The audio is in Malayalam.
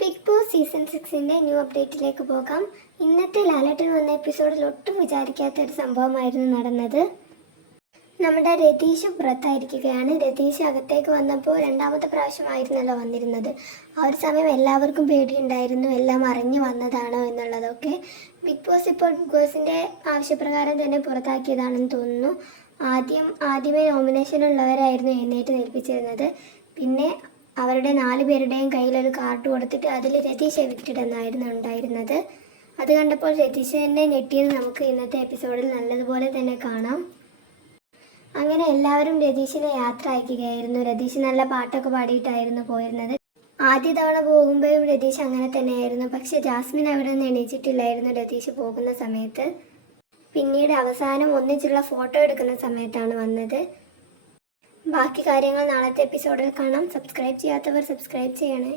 ബിഗ് ബോസ് സീസൺ സിക്സിന്റെ ന്യൂ അപ്ഡേറ്റിലേക്ക് പോകാം. ഇന്നത്തെ ലാലട്ടൻ വന്ന എപ്പിസോഡിൽ ഒട്ടും വിചാരിക്കാത്ത ഒരു സംഭവമായിരുന്നു നടന്നത്. നമ്മുടെ രതീഷ് പുറത്തായിരിക്കുകയാണ്. രതീഷ് അകത്തേക്ക് വന്നപ്പോൾ രണ്ടാമത്തെ പ്രാവശ്യമായിരുന്നല്ലോ വന്നിരുന്നത്. ആ ഒരു സമയം എല്ലാവർക്കും പേടിയുണ്ടായിരുന്നു. എല്ലാം അറിഞ്ഞു വന്നതാണോ എന്നുള്ളതൊക്കെ. ബിഗ് ബോസ് ഇപ്പോൾ ബിഗ് ബോസിന്റെ ആവശ്യപ്രകാരം തന്നെ പുറത്താക്കിയതാണെന്ന് തോന്നുന്നു. ആദ്യം ആദ്യമേ നോമിനേഷൻ ഉള്ളവരായിരുന്നു എഴുന്നേറ്റ് നിൽപ്പിച്ചിരുന്നത്. പിന്നെ അവരുടെ നാല് പേരുടെയും കയ്യിലൊരു കാർഡ് കൊടുത്തിട്ട് അതിൽ രതീഷ് എവിക്റ്റഡ് ഉണ്ടായിരുന്നത്. അത് കണ്ടപ്പോൾ രതീഷ് തന്നെ ഞെട്ടിയത് നമുക്ക് ഇന്നത്തെ എപ്പിസോഡിൽ നല്ലതുപോലെ തന്നെ കാണാം. അങ്ങനെ എല്ലാവരും രതീഷിനെ യാത്ര അയക്കുകയായിരുന്നു. രതീഷ് നല്ല പാട്ടൊക്കെ പാടിയിട്ടായിരുന്നു പോയിരുന്നത്. ആദ്യ തവണ പോകുമ്പോഴും രതീഷ് അങ്ങനെ തന്നെയായിരുന്നു. പക്ഷെ ജാസ്മിൻ അവിടെ നിന്ന് എണീച്ചിട്ടില്ലായിരുന്നു രതീഷ് പോകുന്ന സമയത്ത്. പിന്നീട് അവസാനം ഒന്നിച്ചുള്ള ഫോട്ടോ എടുക്കുന്ന സമയത്താണ് വന്നത്. ബാക്കി കാര്യങ്ങൾ നാളത്തെ എപ്പിസോഡിൽ കാണാം. സബ്സ്ക്രൈബ് ചെയ്യാത്തവർ സബ്സ്ക്രൈബ് ചെയ്യണേ.